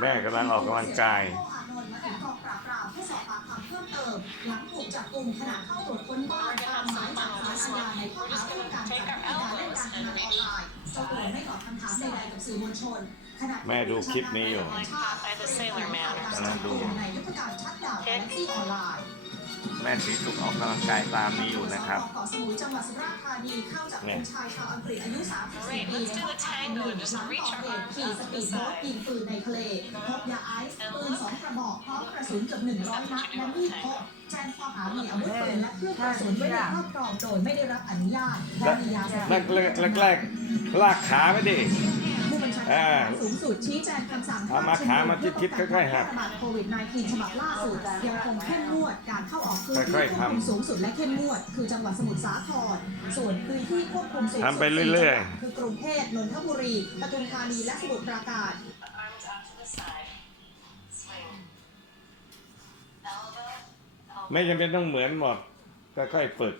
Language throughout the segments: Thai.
แม่กำลังออกกำลังกายโอานนท์มาถึงกองปราบปรามเพื่อสอบปากคำเพิ่มเติมหลังถูกจับกุมขณะเข้าตรวจค้นบ้านตามหมายจับสารอาญาในข้อหาร่วมกันจัดการเล่นการพนันออนไลน์เจ้าตัวไม่ตอบคำถามใดๆกับสื่อมวลชนขณะที่แม่ดูคลิปนี้อยู่ By the Sailor Man กำลังดู ในยุทธการชัดดาวน์แท็กซี่ออนไลน์แม่สีสุกออกกำลังกายตามนี้อยู่นะครับเกาะสมุยจังหวัดสุราษฎร์ธานีเข้าจับกุมชายชาวอังกฤษอายุ34ปี Great, let's do the tango and just หลัง reach ก่อ our เหตุ arms ขี่ out ส to ปี the ดโบ๊ทยิ side. งปืนในทะเลพบยาไอซ์ปืนสองกระบอกพร้อมกระสุนเกือบ100นัดและมีดพกแจ้งข้อหามีอาวุธปืนและเครื่องกระสุนไว้ในครอบครองโดยไม่ได้รับอนุญาตและมียาเสพแรติกดแรกแรกแรกลากขาไปดิ ผู้บัญชาการทหารสูงสุดชี้แจงคำสั่งเอามาขามาชิดๆค่อยๆหักระบาดโควิด -19 ฉบับล่าสุดยังคงเข้มงวดการเข้าออกพื้นที่ค่อยๆควบคุมทำสูงสุดและเข้มงวด คือจังหวัดสมุทรสาคร ส่วนพื้นที่ควบคุมสูงสุดทำไปเรื่อยๆสี่จังหวัดคือกรุงเทพนนทบุรีปทุมธานีและสมุทรปราการ Arms out to the side. Swing. Elbow. elbow. ไม่จำเป็นต้องเหมือนหมดค่อยๆฝึก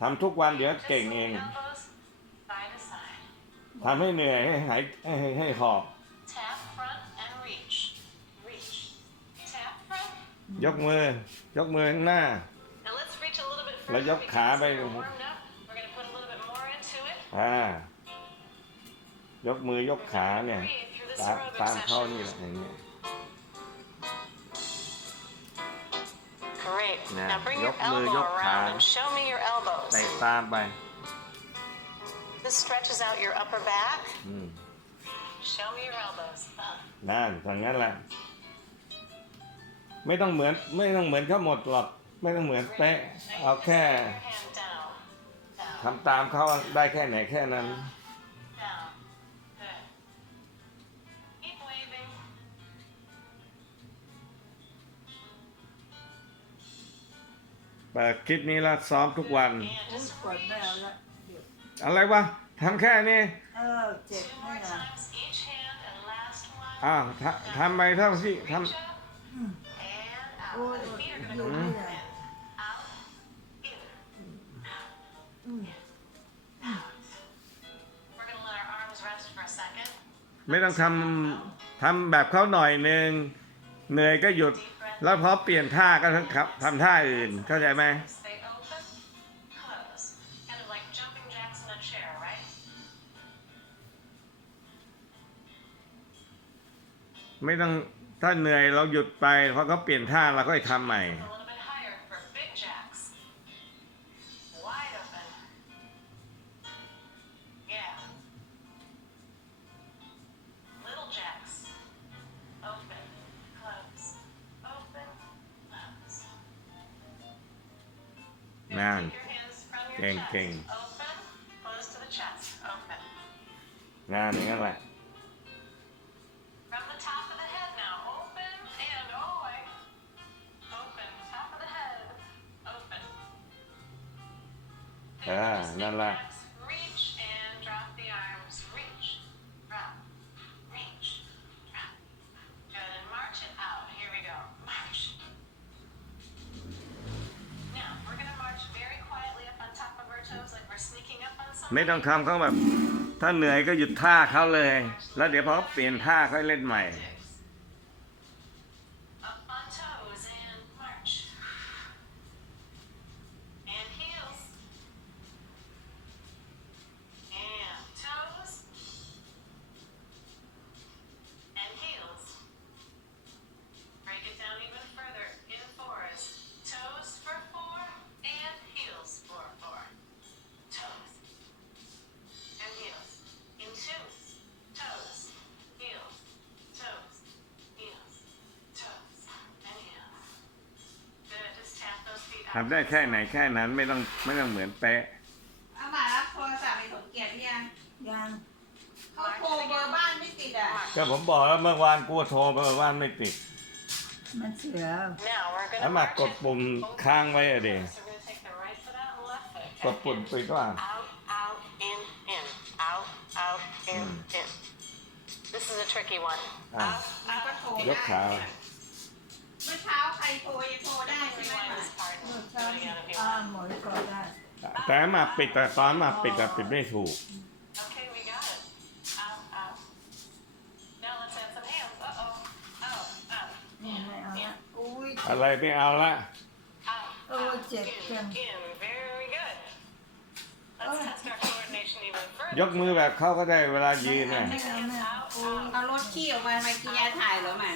ทำทุกวันเดี๋ยว Just เก่งเอง swing ทำให้เหนื่อยให้หายให้ให้ให้หอบ Tap front and reach. Reach. Tap front. ยกมือ ยกมือข้างหน้า Now let's reach a little bit แล้ว further ยกขา because ไป we're warmed up. We're going to put a little bit more into it. อ่ายกมือยกขาเนี่ย Breathe through this ตาม aerobic ตามเข้า session. นี่แหละอย่างเงี้ย Great. Nè, Now bring your dốc mưa, elbow dốc around thả. and show me your elbows. เตะตามไป This stretches out your upper back. อืม Show me your elbows. Up. นั่นอย่างนั้นแหละ ไม่ต้องเหมือนไม่ต้องเหมือนเขาหมดหรอก ไม่ต้องเหมือนเป๊ะ เอาแค่ Your hand down. Down. ทำตามเขาได้แค่ไหนแค่นั้น Down. Good. Keep waving. เปิดคลิปนี้แล้วซ้อมทุกวัน And โอ้ย just ปวดไม่ reach. เอาละเดี๋ยว อะไรวะทำแค่นี้เออเจ็บ Two ไม่ more เอา times each hand and last one. อ้าวทำทำไปเท่าที่ท Reach up อืม and โอ้ย out. The อด feet are อ going ยู่ to ไม่ move ได้ in. Out. In. Out. อืม Out. We're going to let our arms rest for a second. ำไม่ต้องทำทำแบบเขาหน่อยหนึ่งเหนื่อยก็หยุด Deep breath. แล้วพอเปลี่ยนท่าก็ครับทำท่าอื่นเข้าใจไหม ไม่ต้องถ้าเหนื่อยเราหยุดไปเพราะเขาเปลี่ยนท่าเราก็ไปทำใหม่ นั่นเก่งๆนั่นอย่างนั้แหละ toes like we're sneaking up on something. ไม่ต้องทำเขาแบบ ถ้าเหนื่อยก็หยุดท่าเขาเลย แล้วเดี๋ยวพอเขาเปลี่ยนท่าค่อยเล่นใหม่ Up on toes and march. And heels. And toes. And heels. Break it down even further in fours. Toes for four and heels for four. Toes. And heels. In twos. Toes. Heels. Toes. Heels. Toes. And heels. Good. Just tap those feet ทำได้แค่ไหนแค่นั้นไม่ต้องไม่ต้องเหมือนเป๊ะเอามารับโทรศัพท์ไปสมเกียรติหรือยังยังเขาโทรเบอร์บ้านไม่ติดอะก็ผมบอกแล้วเมื่อวานกูโทรไปเมื่อวานไม่ติด มันเสีย Now we're gonna แล้วมาก march ด it ปุ่มค้างไว้อะเด So we're gonna take the right foot out and left foot. กดปุ่มปิดว่า Out, out, in, in. Out, out, in, in. This is a tricky one. อะ Out, มันก็ out, โทรยได้กขา เมื่อเช้าใครโทรยังโทรได้ใช่ไหมคะหนูช้ำอ่าหมอนก่อนได้แต่มาปิดแต่ตอนมาปิดแต่ปิดไม่ถูก Okay, we got it. Ow, ow. Now let's have Oh, it's ไม่เอาอุ้ยอะไรไม่เอาละโอ้เจ็บ In, จัง Very good. Let's test our coordination even ย further. กมือแบบเขาก็ได้เวลายืนนะเอาเอารถขี้ออกมาทำไมกินยาถ่ายหรอหมา